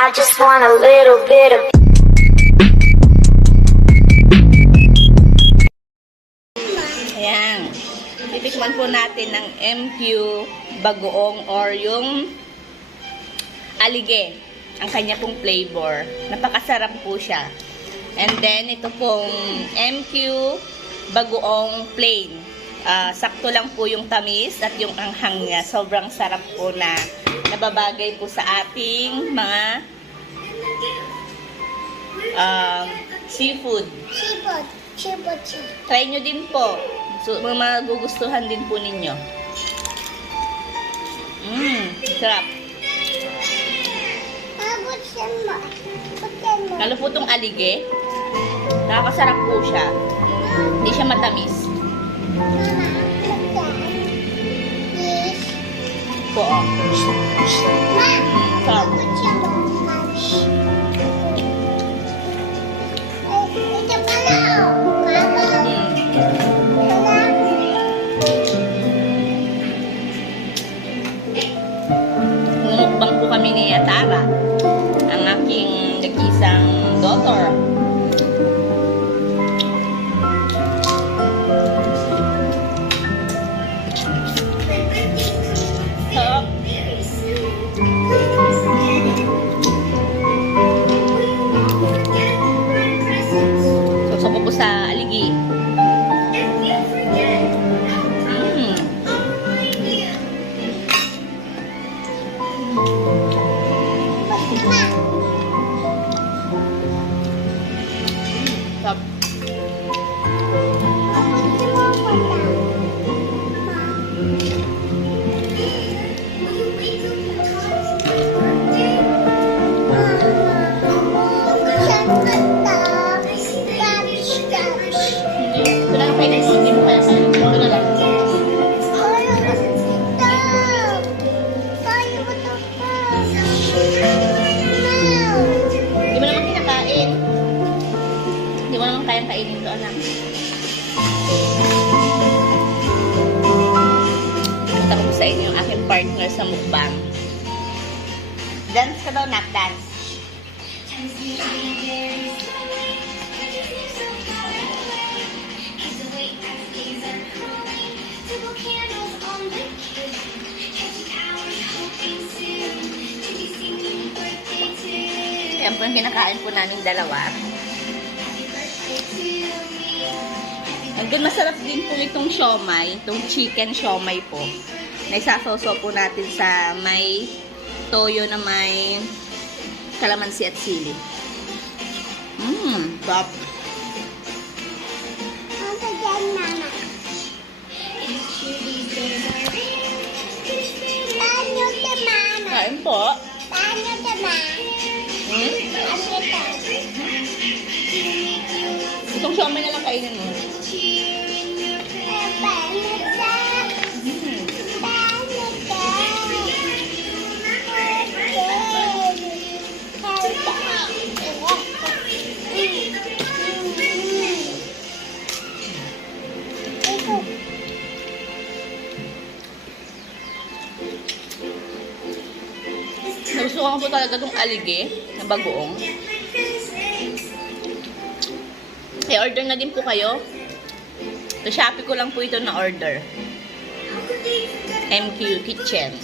I just want a little bit of. Ayan. Titikman po natin ng MQ bagoong or yung alige. Ang kanya pong flavor. Napakasarap po siya. And then, ito pong MQ bagoong plain. Sakto lang po yung tamis at yung anghang niya. Sobrang sarap po na nababagay po sa ating mga seafood. Seafood. Try nyo din po. So, magugustuhan din po ninyo. Sarap. Lalo po itong alige. Nakakasarap po siya. Hindi siya matamis. Po. Sarap. Mukbang po kami ni Tara, ang aking nag-isang daughter. Sarap. Susok ko po sa aligi. Sarap. Ito lang kayo. Hindi mo kaya sa'yo. Ito na lang. Hindi mo naman kinakain. Hindi mo naman kayang kainin ito, anak. Ito ko sa inyo yung aking partner sa mukbang. Dance ka daw, nak, dance. Yan po yung kinakain po namin dalawa. Hanggang masarap din po itong siomay, itong chicken siomay po. Na isasoso po natin sa may toyo na may kalamansi at sili. Sarap. Kain po. Itong siomay na lang kainin mo. Nagustuhan ko po talaga itong alige na bagoong. I-order na din po kayo. Sa Shopee ko lang po ito na order. MQ Kitchen.